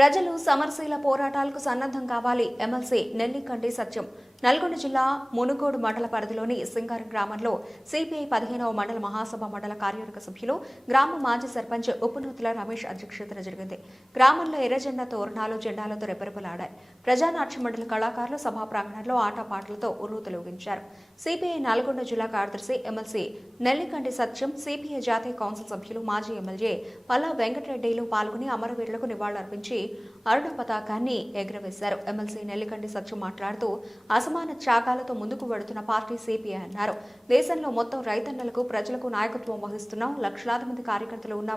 ప్రజలు సమరశీల పోరాటాలకు సన్నద్ధం కావాలి. ఎమ్మెల్సీ నెల్లికంటి సత్యం. నల్గొండ జిల్లా మునుగోడు మండల పరిధిలోని సింగారం గ్రామంలో సిపిఐ పదిహేనవ మండల మహాసభ మండల కార్యవర్గ సభ్యులు గ్రామ మాజీ సర్పంచ్ ఉపనూతుల రమేష్ అధ్యక్షతన జరిగింది. గ్రామంలో ఎర్రజెండా తోరణాలు జెండాలతో రెపరెపలాడాయి. ప్రజానాట్య మండలి కళాకారులు సభా ప్రాంగణంలో ఆటపాటలతో ఉర్రూతలూగించారు సిపిఐ నల్గొండ జిల్లా కార్యదర్శి ఎమ్మెల్సీ నెల్లికంటి సత్యం సిపిఐ జాతీయ కౌన్సిల్ సభ్యులు మాజీ ఎమ్మెల్యే పల్లా వెంకటరెడ్డిలు పాల్గొని అమరవీరులకు నివాళులర్పించి అరుణ పతాకాన్ని ఎగురవేశారు. ఎమ్మెల్సీ నెల్లికంటి సత్యం మాట్లాడుతూ అసమాన త్యాగాలతో ముందుకు వెడుతున్న పార్టీ సిపిఐ అన్నారు. దేశంలో మొత్తం రైతన్నలకు ప్రజలకు నాయకత్వం వహిస్తున్నాం. లక్షలాది మంది కార్యకర్తలు ఉన్న.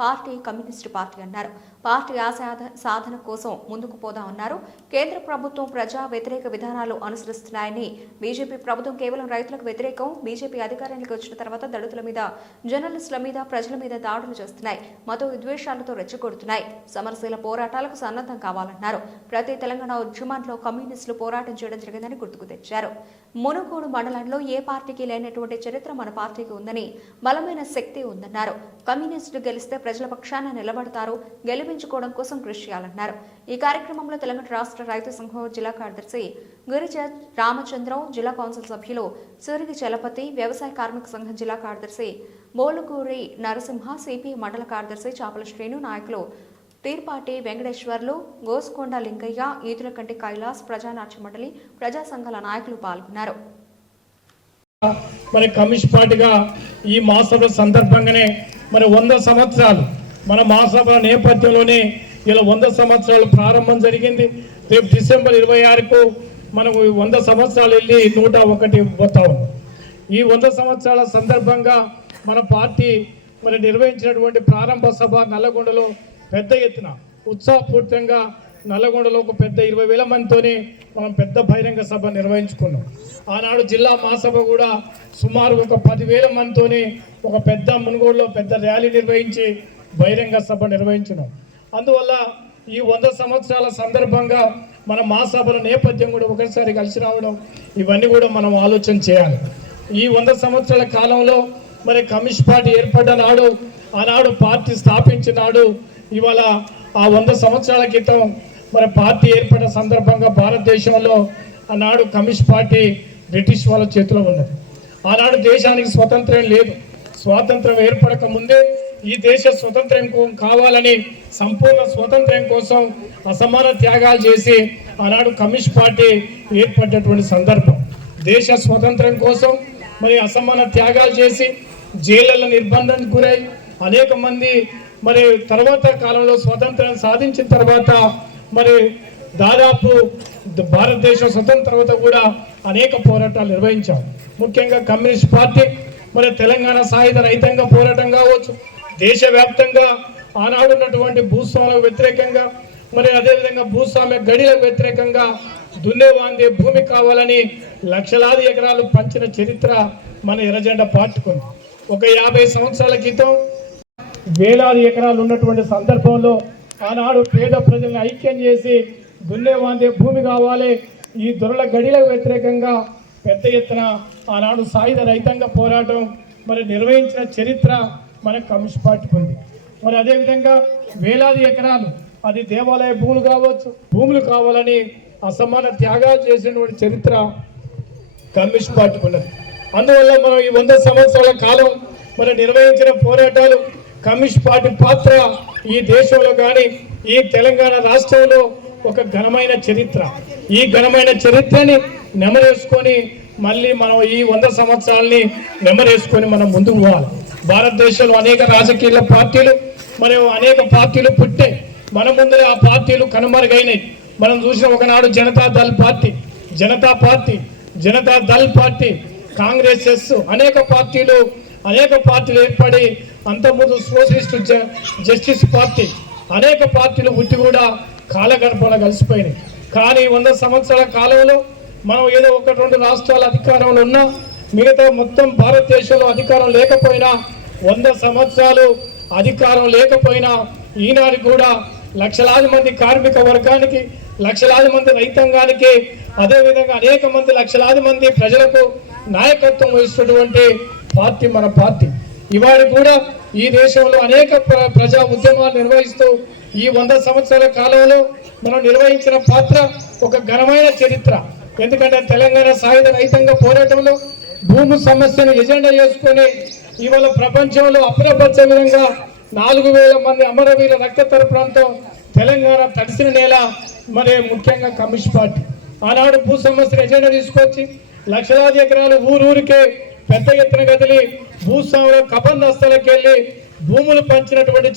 పార్టీ కమ్యూనిస్టు పార్టీ అన్నారు. పార్టీ ఆశాద సాధన కోసం ముందుకు పోదామన్నారు కేంద్ర ప్రభుత్వం ప్రజా వ్యతిరేక విధానాలు అనుసరిస్తున్నాయని బీజేపీ ప్రభుత్వం కేవలం రైతులకు వ్యతిరేకం. బీజేపీ అధికారానికి వచ్చిన తర్వాత దళితుల మీద జర్నలిస్టుల మీద ప్రజల మీద దాడులు చేస్తున్నాయి. మత విద్వేషాలతో రెచ్చగొడుతున్నాయి. సమరశీల పోరాటాలకు సన్నద్ధం కావాలన్నారు. ప్రతి తెలంగాణ ఉద్యమంలో కమ్యూనిస్టులు పోరాటం చేయడం జరిగిందని గుర్తుకు తెచ్చారు. మునుగోడు మండలంలో ఏ పార్టీకి లేనటువంటి చరిత్ర మన పార్టీకి ఉందని బలమైన శక్తి ఉందన్నారు. కమ్యూనిస్టులు గెలిస్తే ప్రజల పక్షాన నిలబడతారు గెలిపించుకోవడం కోసం కృషి చేయాలన్నారు. ఈ కార్యక్రమంలో తెలంగాణ రాష్ట్ర రైతు సంఘం జిల్లా కార్యదర్శి గురిజ రామచంద్రం జిల్లా కౌన్సిల్ సభ్యులు సూరికి చలపతి వ్యవసాయ కార్మిక సంఘం జిల్లా కార్యదర్శి బోలుకూరి నరసింహ సిపి మండల కార్యదర్శి చాపల శ్రేణు నాయకులు తీర్పాటి వెంకటేశ్వర్లు గోస్కొండ లింగయ్య ఈదులకంటి కైలాస్ ప్రజానాట్య మండలి ప్రజా సంఘాల నాయకులు పాల్గొన్నారు. మరి కమిషన్ పార్టీగా ఈ మహాసభ సందర్భంగానే మరి వంద సంవత్సరాలు మన మహాసభ నేపథ్యంలోనే ఇలా వంద సంవత్సరాలు ప్రారంభం జరిగింది. రేపు డిసెంబర్ ఇరవై ఆరుకు మనము వంద సంవత్సరాలు వెళ్ళి నూట ఒకటి పోతాం ఈ వంద సంవత్సరాల సందర్భంగా మన పార్టీ మరి నిర్వహించినటువంటి ప్రారంభ సభ నల్లగొండలో పెద్ద ఎత్తున ఉత్సాహపూరితంగా నల్లగొండలో ఒక పెద్ద ఇరవై వేల మందితోనే మనం పెద్ద బహిరంగ సభ నిర్వహించుకున్నాం. ఆనాడు జిల్లా మహాసభ కూడా సుమారు ఒక పదివేల మందితోనే ఒక పెద్ద మునుగోడులో పెద్ద ర్యాలీ నిర్వహించి బహిరంగ సభ నిర్వహించినాం. అందువల్ల ఈ వంద సంవత్సరాల సందర్భంగా మన మహాసభల నేపథ్యం కూడా ఒకసారి కలిసి రావడం ఇవన్నీ కూడా మనం ఆలోచన చేయాలి. ఈ వంద సంవత్సరాల కాలంలో మరి కమ్యూనిస్ట్ పార్టీ ఏర్పడ్డ నాడు ఆనాడు పార్టీ స్థాపించినాడు ఇవాళ ఆ వంద సంవత్సరాల క్రితం మరి పార్టీ ఏర్పడిన సందర్భంగా భారతదేశంలో ఆనాడు కమ్యూనిస్ట్ పార్టీ బ్రిటిష్ వాళ్ళ చేతిలో ఉన్నది. ఆనాడు దేశానికి స్వతంత్రం లేదు. స్వాతంత్రం ఏర్పడక ముందే ఈ దేశ స్వతంత్రం కావాలని సంపూర్ణ స్వతంత్రం కోసం అసమాన త్యాగాలు చేసి ఆనాడు కమ్యూనిస్ట్ పార్టీ ఏర్పడ్డటువంటి సందర్భం. దేశ స్వతంత్రం కోసం మరి అసమాన త్యాగాలు చేసి జైళ్ళ నిర్బంధానికి గురై అనేక మంది మరి తర్వాత కాలంలో స్వాతంత్రం సాధించిన తర్వాత మరి దాదాపు భారతదేశం స్వతంత్ర తర్వాత కూడా అనేక పోరాటాలు నిర్వహించాం. ముఖ్యంగా కమ్యూనిస్ట్ పార్టీ మరి తెలంగాణ సాయుధ రైతాంగ పోరాటం కావచ్చు దేశవ్యాప్తంగా ఆనాడు ఉన్నటువంటి భూస్వాములకు వ్యతిరేకంగా మరి అదేవిధంగా భూస్వామ్య గడిలకు వ్యతిరేకంగా దున్నేవాంది భూమి కావాలని లక్షలాది ఎకరాలు పంచిన చరిత్ర మన ఎర్రజెండ పార్టీకుంది ఒక యాభై సంవత్సరాల క్రితం వేలాది ఎకరాలు ఉన్నటువంటి సందర్భంలో ఆనాడు పేద ప్రజల్ని ఐక్యం చేసి దున్నేవాందే భూమి కావాలి. ఈ దొరల గడిలకు వ్యతిరేకంగా పెద్ద ఎత్తున ఆనాడు సాయుధ రైతాంగ పోరాటం మరి నిర్వహించిన చరిత్ర మన కమ్యూనిస్ట్ పార్టీకి ఉంది. మరి అదేవిధంగా వేలాది ఎకరాలు అది దేవాలయ భూములు కావచ్చు భూములు కావాలని అసమాన త్యాగాలు చేసినటువంటి చరిత్ర కమ్యూనిస్ట్ పార్టీకి ఉన్నది. అందువల్ల మనం ఈ వంద సంవత్సరాల కాలం మనం నిర్వహించిన పోరాటాలు కమ్యూనిస్ట్ పార్టీ పాత్ర ఈ దేశంలో కానీ ఈ తెలంగాణ రాష్ట్రంలో ఒక ఘనమైన చరిత్ర. ఈ ఘనమైన చరిత్రని నెమరేసుకొని మళ్ళీ మనం ఈ వంద సంవత్సరాలని నెమరేసుకొని మనం ముందుకు పోవాలి. భారతదేశంలో అనేక రాజకీయ పార్టీలు మరియు అనేక పార్టీలు పుట్టే. మన ముందరే ఆ పార్టీలు కనుమరుగైనాయి. మనం చూసిన ఒకనాడు Janata Dal party Janata party Janata Dal party Congress అనేక పార్టీలు అనేక పార్టీలు ఏర్పడి అంతకుముందు సోషలిస్ట్ జ- జస్టిస్ పార్టీ అనేక పార్టీలు పుట్టి కూడా కాలగడపన కలిసిపోయినాయి. కానీ వంద సంవత్సరాల కాలంలో మనం ఏదో ఒక రెండు రాష్ట్రాల అధికారంలో ఉన్నా మిగతా మొత్తం భారతదేశంలో అధికారం లేకపోయినా వంద సంవత్సరాలు అధికారం లేకపోయినా ఈనాడు కూడా లక్షలాది మంది కార్మిక వర్గానికి లక్షలాది మంది రైతాంగానికి అదేవిధంగా అనేక మంది లక్షలాది మంది ప్రజలకు నాయకత్వం వహిస్తున్నటువంటి పార్టీ మన పార్టీ. ఇవాడు కూడా ఈ దేశంలో అనేక ప్ర- ప్రజా ఉద్యమాలు నిర్వహిస్తూ ఈ వంద సంవత్సరాల కాలంలో మనం నిర్వహించిన పాత్ర ఒక ఘనమైన చరిత్ర. ఎందుకంటే తెలంగాణ సాయుధ రైతాంగ పోరాటంలో భూమి సమస్యను ఎజెండా చేసుకొని ఇవాళ ప్రపంచంలో అప్రపంచ విధంగా నాలుగు వేల మంది అమరవీర రక్తతర ప్రాంతం తెలంగాణ తడిసిన నేల మరి ముఖ్యంగా కమ్యూనిస్ట్ పార్టీ. ఆనాడు భూ సమస్యను ఎజెండా తీసుకొచ్చి లక్షలాది ఎకరాలు ఊరూరికే పెద్ద ఎత్తున కదిలి భూస్వాముల కబంధస్తులకు భూములు పంచినటువంటి